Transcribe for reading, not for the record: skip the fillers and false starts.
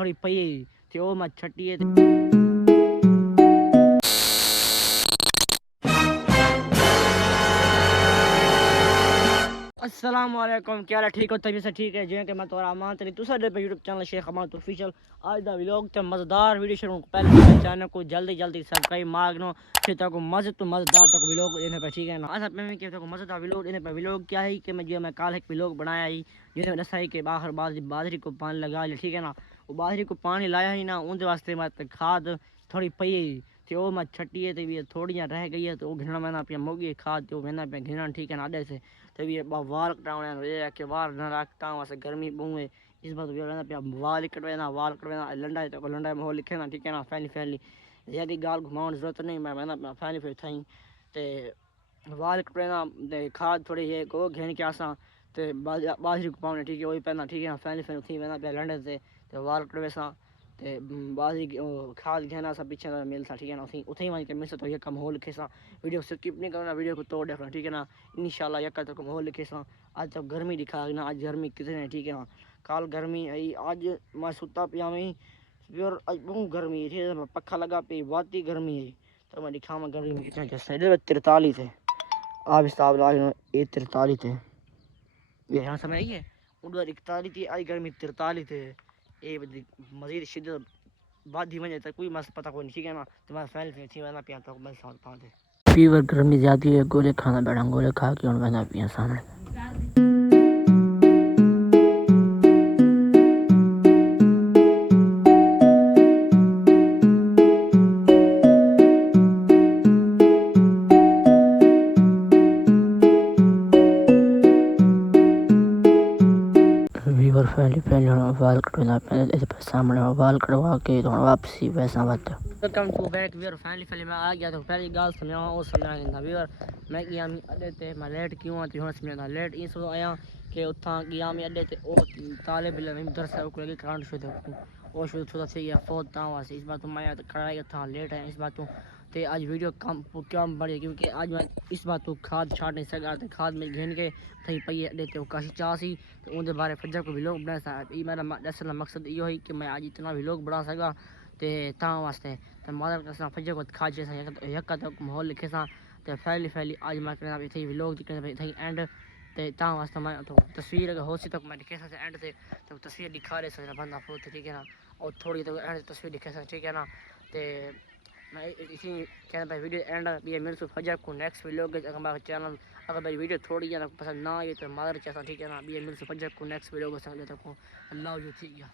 थोड़ी पई ते ओ मैं छट्टी है। अस्सलाम वालेकुम, क्या हाल है? ठीक हो? तबीयत से ठीक है? जियां कि मैं तुम्हारा अमान तरी तुसा दे पे यूट्यूब चैनल शेख अमान ऑफिशियल आज दा व्लॉग ते मज़ेदार वीडियो शुरू पहले मेरे चैनल को जल्दी जल्दी सब्सक्राइब मांगनो फिर तक मज़े तो मज़ेदार तक व्लॉग देने पे ठीक है ना। असा पे मैं कहता हूं मज़ेदार व्लॉग देने पे व्लॉग क्या है कि मैं जो मैं कल एक व्लॉग बनाया ही जिन्हें दसा है कि बाहर बाजरी को पानी लगा लिया ठीक है ना। वो बाजरी को पानी लाया ही ना उनके वास्ते मैं खाद थोड़ी पई ते ओ मैं छट्टी है ते थोड़ियां रह गई है तो वो घिना मैंने पिया मोगी खाद तो मैंने पे घिना ठीक है ना आडे से तभी ये वाल कटवाने ये कि वाल न रखता हूँ वैसे गर्मी बुए इस बात भी रहना पिया वाल कटवाना लंडा है तो लंडा में हो लिखे ना ठीक है ना फैली फैली यदि गाल घुमाने जरूरत नहीं मैं मैंने फैली फैली थी ते वाल कटवाना ते खाद थोड़ी ये को घेन के आसा ते बाजरी को पाने ठीक है वही पहना ठीक है ना फैली फैली थी मैंने पिया लंडे से ते वाल कटवे सा ते बाजरी खाद घेना सा पीछे मिलता ठीक है ना उठी उठी वहीं के मिल तो ये कम हो लिखे सा वीडियो स्किप नहीं करना वीडियो को तोड़ देखना ठीक है ना। इंशाल्लाह यक्का तक माहौल लिखे सा आज तब गर्मी दिखा ना आज गर्मी कितने है ठीक है ना। काल गर्मी आई आज मैं सुता पिया में फिर आज बहुत गर्मी है पखा लगा पे वाती गर्मी है तो मैं दिखा मैं गर्मी कितने जैसे 43 है आप हिसाब ला ये 43 है ये यहाँ समय है उधर 41 थी आई गर्मी 43 है ये मजीद शिद्दत बाद धीमे जाता कोई मस्त पता कोई नहीं ठीक है ना तुम्हारा फैल थी मैंने पिया तो बस और पाँच फीवर गर्मी ज़्यादा है गोले खाना बैठा गोले खा के और मैंने पिया सामने वीवर फैली फैली वाल कटवा सामने वाल कटवा के तो वापसी वैसा बात welcome to back viewer family मैं आ गया तो पहली गाल समझावा वो समझाना वीवर मैं गया अड्डे ते मैं लेट क्यों आती हूँ समझाना लेट इस आया कि उतना गया मैं अड्डे ते ओ ताले बिल में दरसा को लगे कांड शुरू वो शुरू थोड़ा सही है फोत तावा से इस बात तो मैं खड़ा था लेट है इस बात तो ते आज वीडियो कम क्यों बढ़िया क्योंकि आज मैं इस बात तो खाद छाट नहीं सका तो खाद में घेन के थी पई अड्डे ते काशी चाह सी तो उनके बारे फजर को व्लॉग बना सा मेरा दसन का मकसद यो है कि मैं आज इतना व्लॉग बना सका ते ता वास्ते तो मादर का फजर को खा जैसा यक्का तक माहौल लिखे सा तो फैली आज मैं करना थी व्लॉग दिखने थी एंड ते ता वास्ते मैं तो तस्वीर अगर हो सी तक मैं दिखे सा एंड से तो तस्वीर दिखा रहे सकता बंदा फोट ठीक है ना और थोड़ी तो एंड तस्वीर दिखे सा ठीक है ना ते मैं इसी कहना भाई वीडियो एंड भी मेरे से फजर को नेक्स्ट व्लॉग अगर मेरा चैनल अगर भाई वीडियो थोड़ी ज़्यादा पसंद ना आई तो मादर चाहता ठीक है ना भी मेरे से फजर को नेक्स्ट व्लॉग संग लेता को अल्लाह जो ठीक है।